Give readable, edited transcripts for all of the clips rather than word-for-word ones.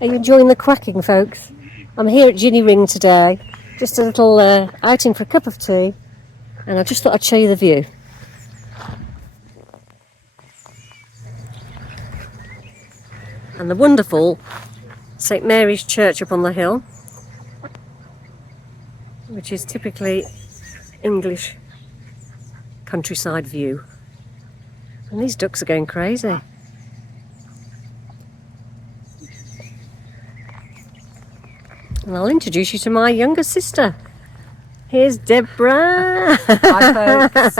Are you enjoying the quacking, folks? I'm here at Jinney Ring today, just a little outing for a cup of tea, and I just thought I'd show you the view. And the wonderful St Mary's Church up on the hill, which is typically English countryside view. And these ducks are going crazy. And I'll introduce you to my younger sister. Here's Deborah. Hi folks.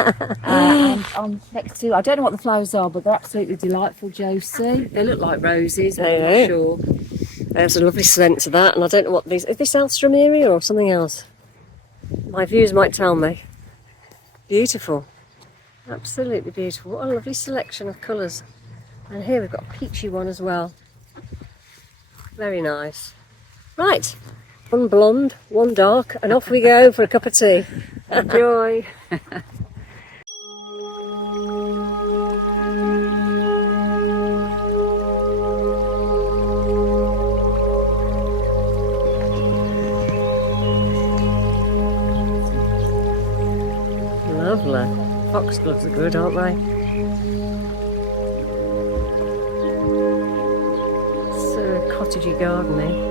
I'm next to, I don't know what the flowers are, but they're absolutely delightful, Josie. They look like roses, I'm not sure. There's a lovely scent to that, and I don't know what these, is this Alstroemeria or something else? My viewers might tell me. Beautiful. Absolutely beautiful. What a lovely selection of colours. And here we've got a peachy one as well. Very nice. Right. One blonde, one dark, and off we go for a cup of tea. Enjoy. Lovely. Foxgloves are good, aren't they? So cottagey gardening.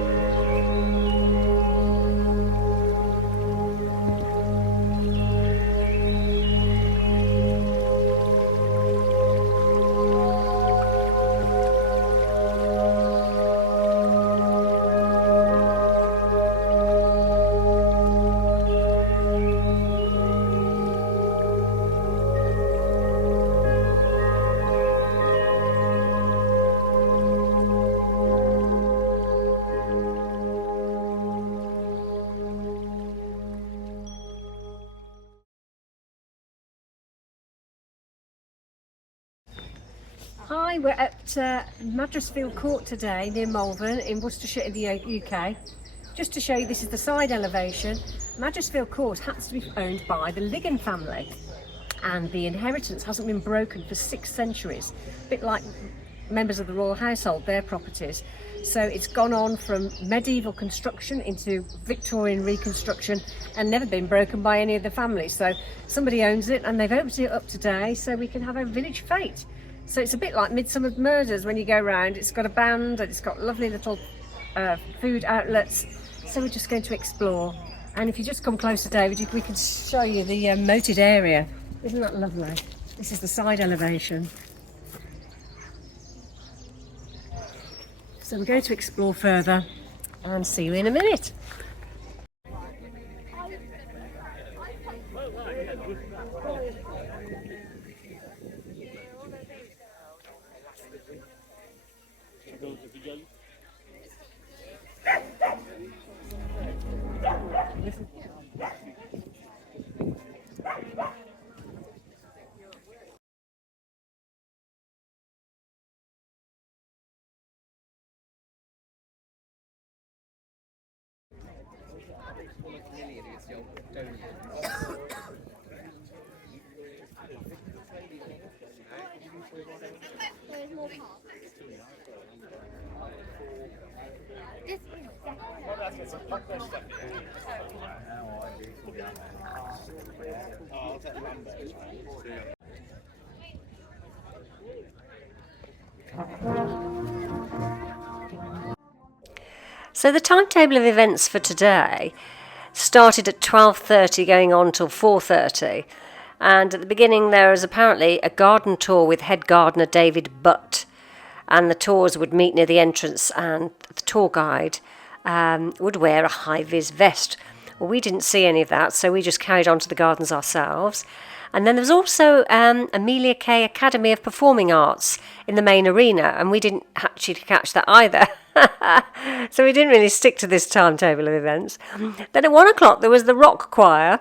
Hi, we're at Madresfield Court today near Malvern in Worcestershire in the UK. Just to show you, this is the side elevation. Madresfield Court happens to be owned by the Ligon family, and the inheritance hasn't been broken for 6 centuries, a bit like members of the royal household, their properties. So it's gone on from medieval construction into Victorian reconstruction and never been broken by any of the families. So somebody owns it and they've opened it up today so we can have a village fete. So it's a bit like Midsummer Murders when you go round. It's got a band and it's got lovely little food outlets. So we're just going to explore. And if you just come closer, David, we can show you the moated area. Isn't that lovely? This is the side elevation. So we're going to explore further and see you in a minute. So the timetable of events for today started at 12:30 going on till 4:30, and at the beginning there was apparently a garden tour with head gardener David Butt, and the tours would meet near the entrance and the tour guide would wear a high-vis vest. Well, we didn't see any of that, so we just carried on to the gardens ourselves. And then there was also Amelia Kay Academy of Performing Arts in the main arena, and we didn't actually catch that either. So we didn't really stick to this timetable of events. Then at 1 o'clock there was the rock choir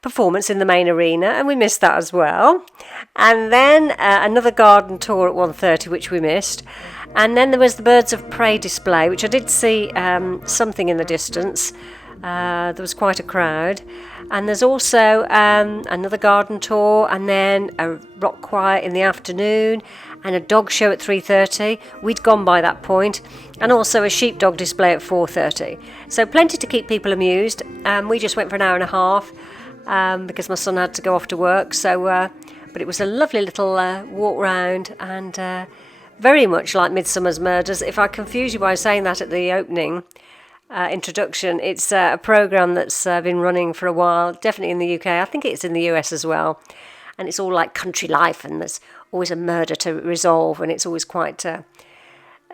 performance in the main arena, and we missed that as well. And then another garden tour at 1:30, which we missed. And then there was the Birds of Prey display, which I did see something in the distance. There was quite a crowd. And there's also another garden tour, and then a rock choir in the afternoon, and a dog show at 3:30. We'd gone by that point, and also a sheepdog display at 4:30. So plenty to keep people amused. We just went for an hour and a half because my son had to go off to work. So, but it was a lovely little walk round, and very much like Midsummer's Murders. If I confuse you by saying that at the opening introduction, it's a programme that's been running for a while, definitely in the UK. I think it's in the US as well. And it's all like country life, and there's always a murder to resolve, and it's always quite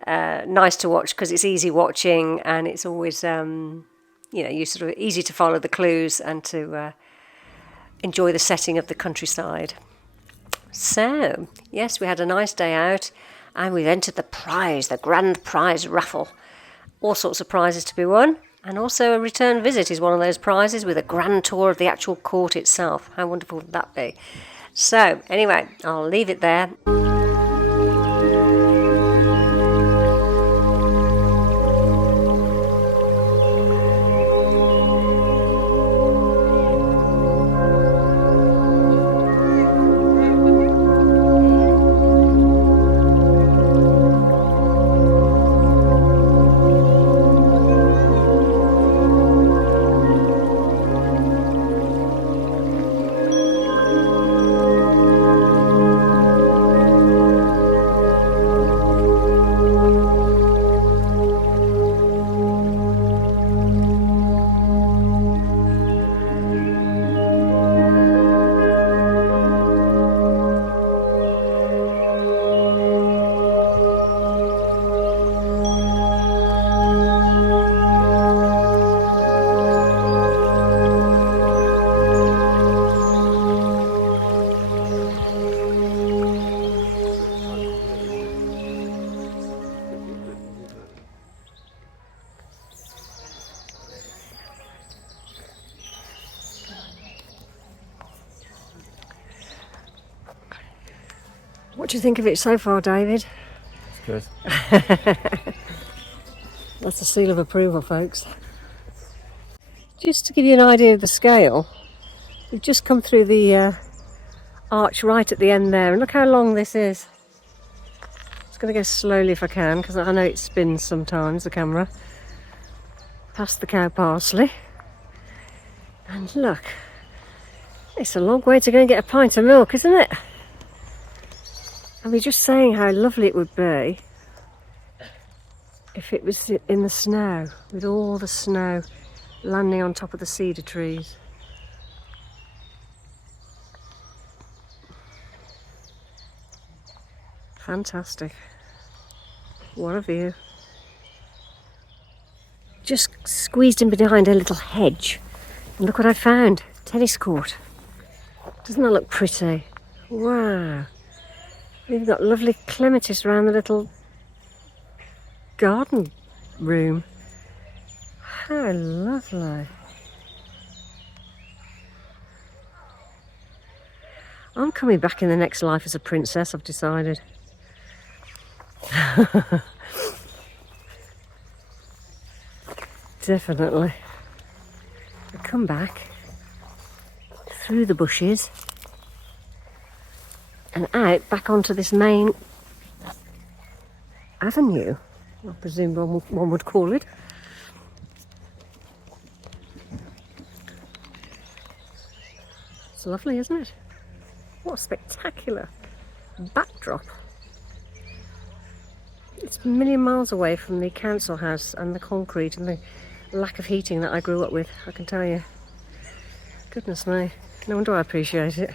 nice to watch because it's easy watching, and it's always, you sort of easy to follow the clues and to enjoy the setting of the countryside. So, yes, we had a nice day out, and we've entered the grand prize raffle. All sorts of prizes to be won, and also a return visit is one of those prizes with a grand tour of the actual court itself. How wonderful would that be? So anyway, I'll leave it there. What do you think of it so far, David? It's good. That's a seal of approval, folks. Just to give you an idea of the scale, we've just come through the arch right at the end there, and look how long this is. It's going to go slowly if I can, because I know it spins sometimes, the camera. Past the cow parsley. And look, it's a long way to go and get a pint of milk, isn't it? I was just saying how lovely it would be if it was in the snow, with all the snow landing on top of the cedar trees. Fantastic. What a view. Just squeezed in behind a little hedge. And look what I found. Tennis court. Doesn't that look pretty? Wow. We've got lovely clematis around the little garden room. How lovely. I'm coming back in the next life as a princess, I've decided. Definitely. I come back through the bushes and out back onto this main avenue, I presume one would call it. It's lovely, isn't it? What a spectacular backdrop. It's a million miles away from the council house and the concrete and the lack of heating that I grew up with, I can tell you. Goodness me, no wonder I appreciate it.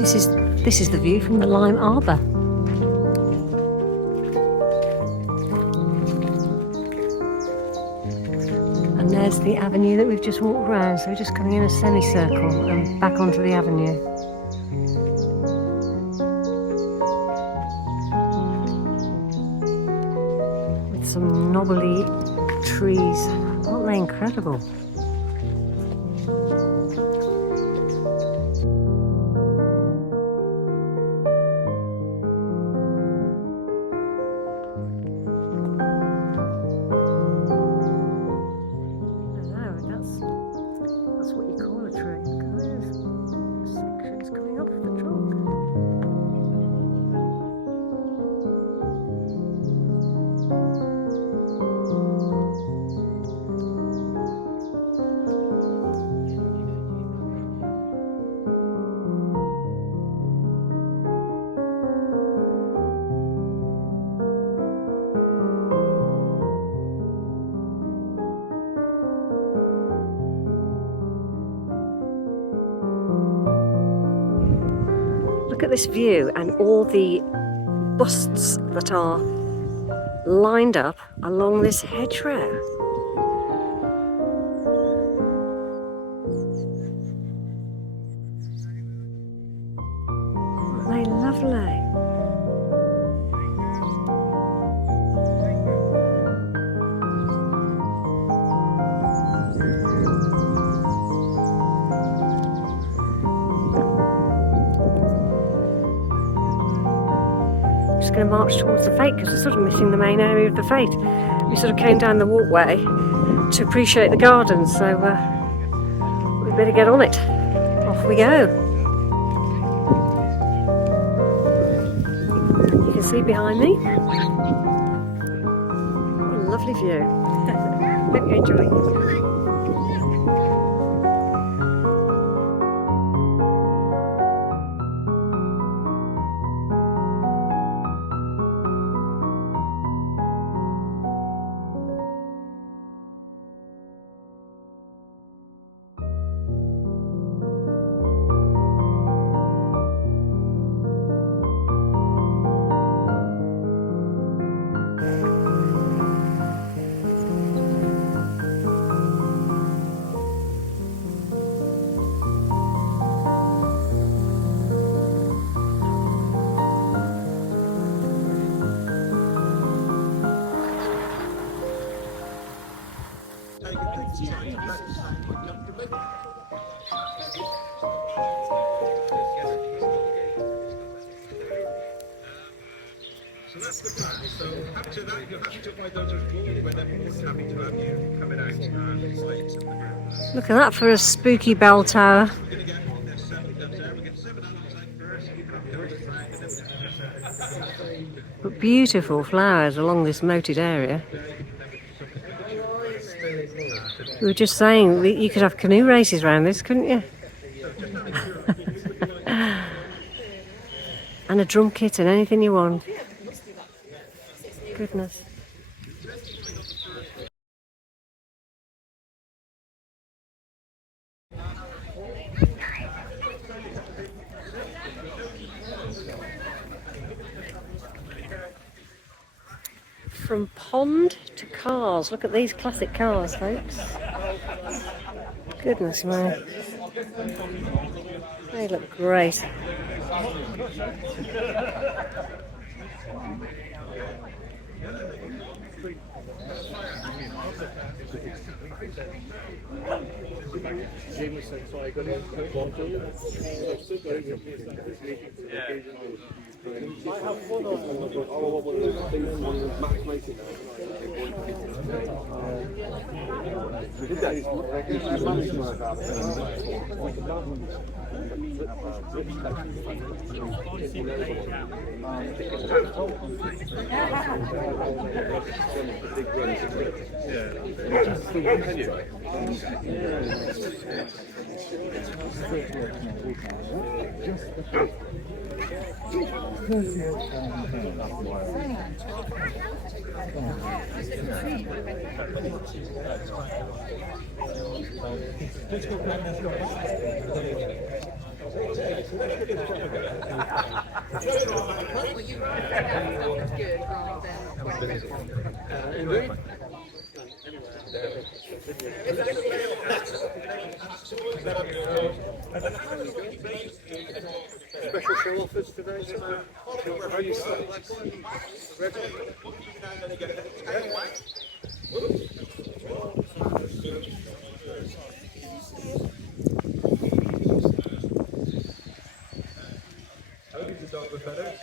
This is the view from the Lime Arbour. And there's the avenue that we've just walked around, so we're just coming in a semicircle and back onto the avenue. With some knobbly trees. Aren't they incredible? Look at this view and all the busts that are lined up along this hedgerow. Aren't they lovely? Going to march towards the fete because we're sort of missing the main area of the fete. We sort of came down the walkway to appreciate the gardens, so we better get on it. Off we go. You can see behind me. What a lovely view. Hope you enjoy it. So that's the plan. So after that, you'll have to buy those walls where they're more happy to have you coming out and staying to the ground. Look at that for a spooky bell tower. We're going to get on this 7 up there. We'll get 7 outside first. You can have those around and then But beautiful flowers along this moated area. We were just saying you could have canoe races around this, couldn't you? And a drum kit and anything you want. Goodness. From pond to cars. Look at these classic cars, folks. Goodness me. They look great. Special show offers today, so Only the dog with feathers.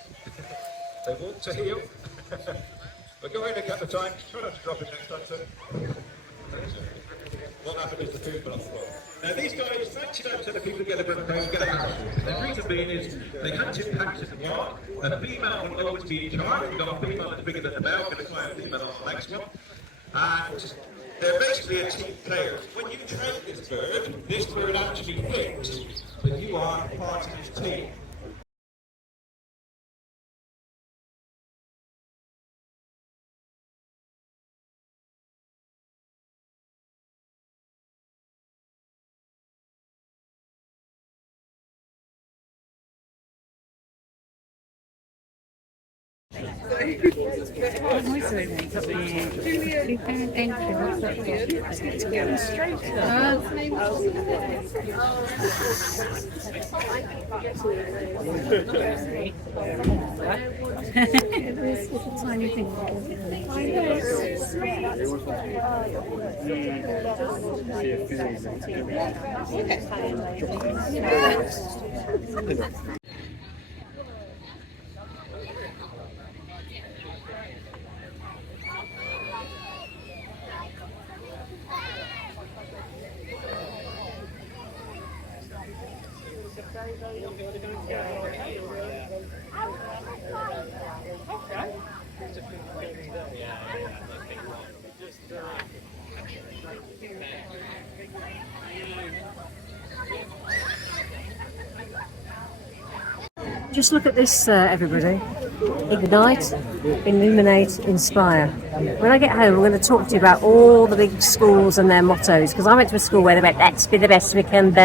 They want to heal. But go ahead a couple of times. Try not to drop it next time, sir. What happened is the food went off the floor. Now these guys, 99% of people get a bit of pain, get a hatchet. The reason being is they hatchet hatches in the yard. A female will always be in charge. You've got a female that's bigger than the male, going to try a female on the next one. And they're basically a team player. When you train this bird actually thinks that you are part of his team. Just look at this, everybody. Ignite, illuminate, inspire. When I get home, I'm going to talk to you about all the big schools and their mottos, because I went to a school where they went, let's be the best we can be.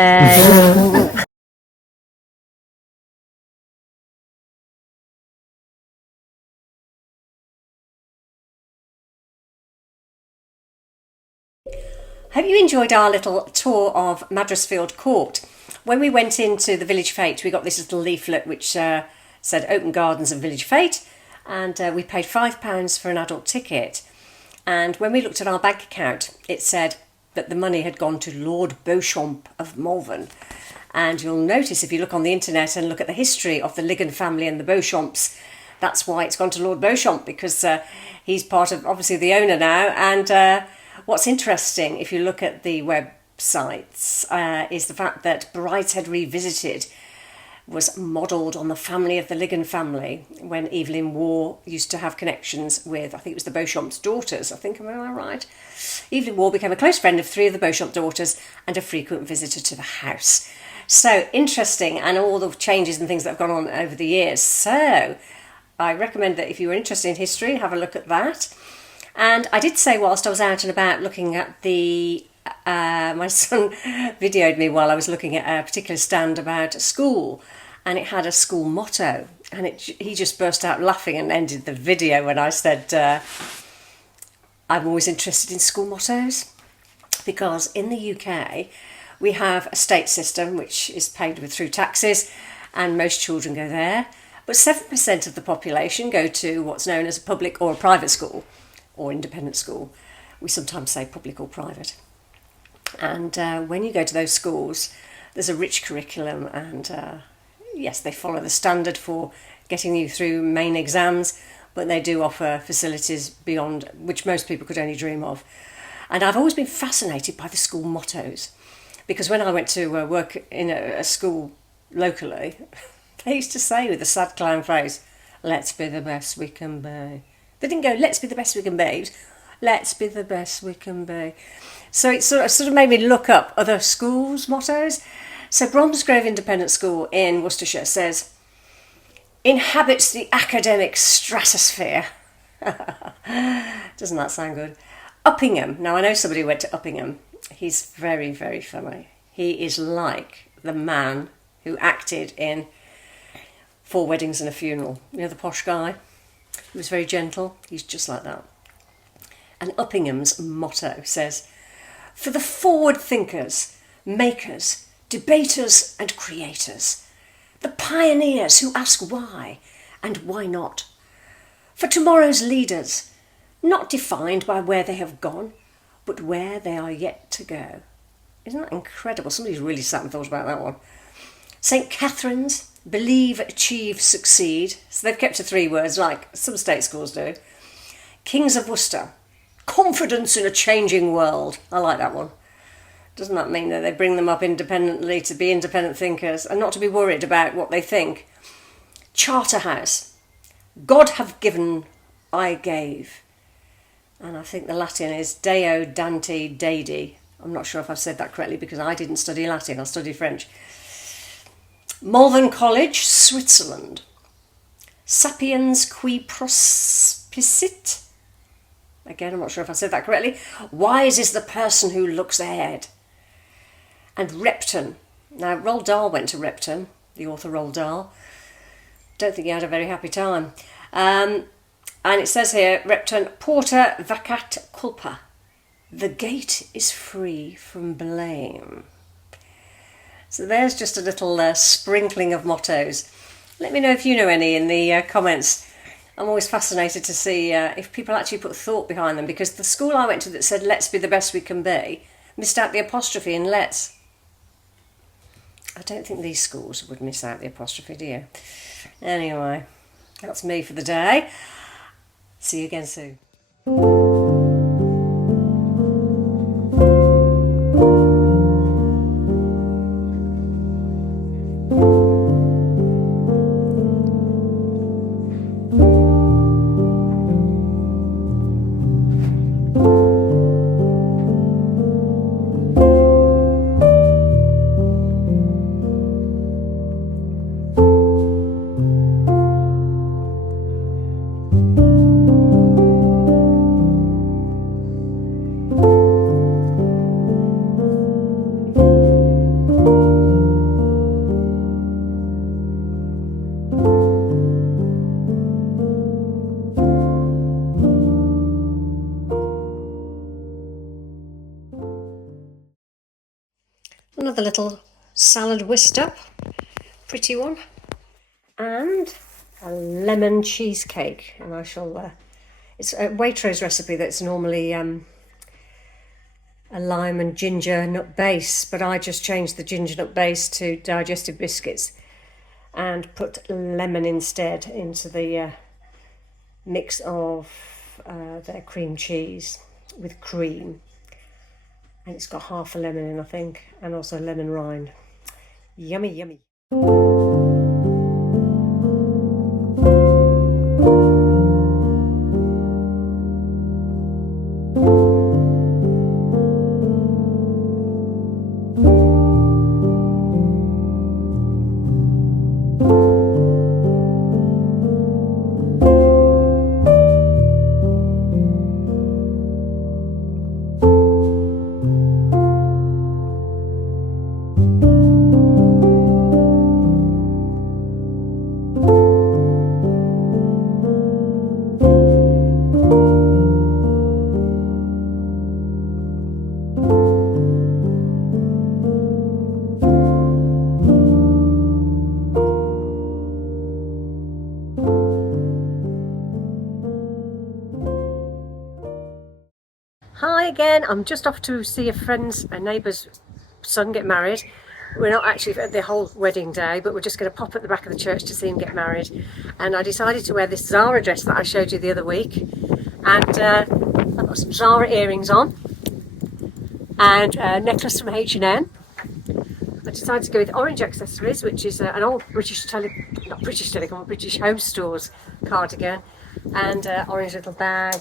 Hope you enjoyed our little tour of Madresfield Court. When we went into the Village Fete, we got this little leaflet which said Open Gardens Village Fete, and we paid £5 for an adult ticket. And when we looked at our bank account, it said that the money had gone to Lord Beauchamp of Malvern. And you'll notice if you look on the internet and look at the history of the Ligon family and the Beauchamps, that's why it's gone to Lord Beauchamp, because he's part of, obviously, the owner now. And what's interesting, if you look at the websites, is the fact that Brideshead Revisited was modelled on the family of the Ligon family when Evelyn Waugh used to have connections with, I think it was the Beauchamp's daughters, am I right? Evelyn Waugh became a close friend of 3 of the Beauchamp daughters and a frequent visitor to the house. So interesting, and all the changes and things that have gone on over the years. So I recommend that if you were interested in history, have a look at that. And I did say whilst I was out and about looking at the, my son videoed me while I was looking at a particular stand about a school, and it had a school motto, and he just burst out laughing and ended the video when I said, I'm always interested in school mottos, because in the UK we have a state system which is paid through taxes, and most children go there, but 7% of the population go to what's known as a public or a private school, or independent school. We sometimes say public or private. And when you go to those schools, there's a rich curriculum, and yes, they follow the standard for getting you through main exams, but they do offer facilities beyond which most people could only dream of. And I've always been fascinated by the school mottos, because when I went to work in a school locally, they used to say with a sad clown face, let's be the best we can be. They didn't go, let's be the best we can be. It was, let's be the best we can be. So it sort of made me look up other schools' mottos. So Bromsgrove Independent School in Worcestershire says, inhabits the academic stratosphere. Doesn't that sound good? Uppingham. Now I know somebody who went to Uppingham. He's very, very funny. He is like the man who acted in 4 Weddings and a Funeral. You know, the posh guy? He was very gentle. He's just like that. And Uppingham's motto says, "For the forward thinkers, makers, debaters and creators, the pioneers who ask why and why not. For tomorrow's leaders, not defined by where they have gone, but where they are yet to go." Isn't that incredible? Somebody's really sat and thought about that one. St. Catherine's, believe, achieve, succeed. So they've kept to 3 words like some state schools do. Kings of Worcester, confidence in a changing world. I like that one. Doesn't that mean that they bring them up independently to be independent thinkers and not to be worried about what they think? Charterhouse, God have given, I gave. And I think the Latin is Deo Dante Dedi. I'm not sure if I've said that correctly because I didn't study Latin, I studied French. Malvern College, Switzerland. Sapiens qui prospicit. Again, I'm not sure if I said that correctly. Wise is the person who looks ahead. And Repton. Now, Roald Dahl went to Repton, the author Roald Dahl. Don't think he had a very happy time. And it says here, Repton, Porta vacat culpa. The gate is free from blame. So there's just a little sprinkling of mottos. Let me know if you know any in the comments. I'm always fascinated to see if people actually put thought behind them, because the school I went to that said let's be the best we can be missed out the apostrophe in let's. I don't think these schools would miss out the apostrophe, do you? Anyway, that's me for the day. See you again soon. Another little salad whisked up, pretty one, and a lemon cheesecake. And I shall, it's a Waitrose recipe that's normally a lime and ginger nut base, but I just changed the ginger nut base to digestive biscuits and put lemon instead into the mix of their cream cheese with cream. And it's got half a lemon in, I think, and also lemon rind. Yummy, yummy. Hi again, I'm just off to see a neighbour's son get married. We're not actually at the whole wedding day, but we're just going to pop at the back of the church to see him get married. And I decided to wear this Zara dress that I showed you the other week. And I've got some Zara earrings on and a necklace from H&M. I decided to go with orange accessories, which is an old British Home Stores cardigan, and orange little bag.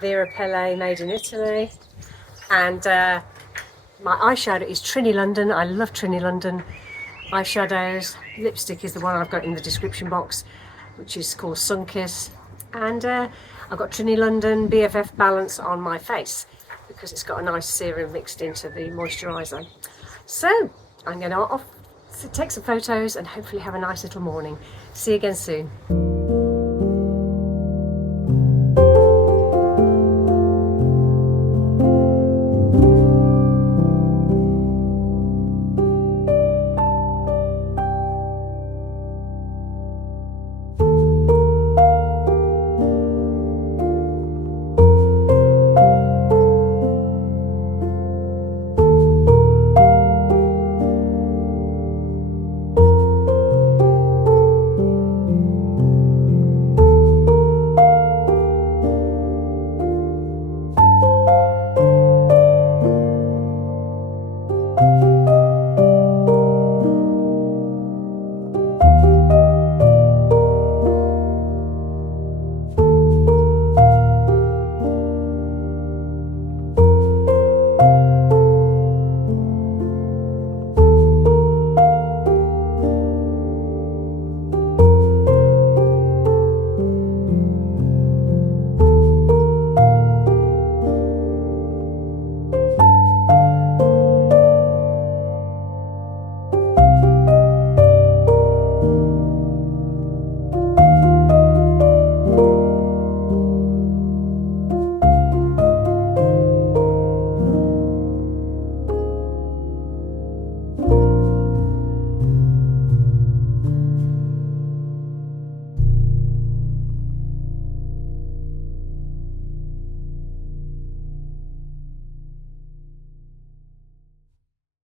Vera Pelle made in Italy, and my eyeshadow is Trini London. I love Trini London eyeshadows. Lipstick is the one I've got in the description box, which is called Sunkiss, and I've got Trini London BFF Balance on my face because it's got a nice serum mixed into the moisturiser. So I'm going to take some photos and hopefully have a nice little morning. See you again soon.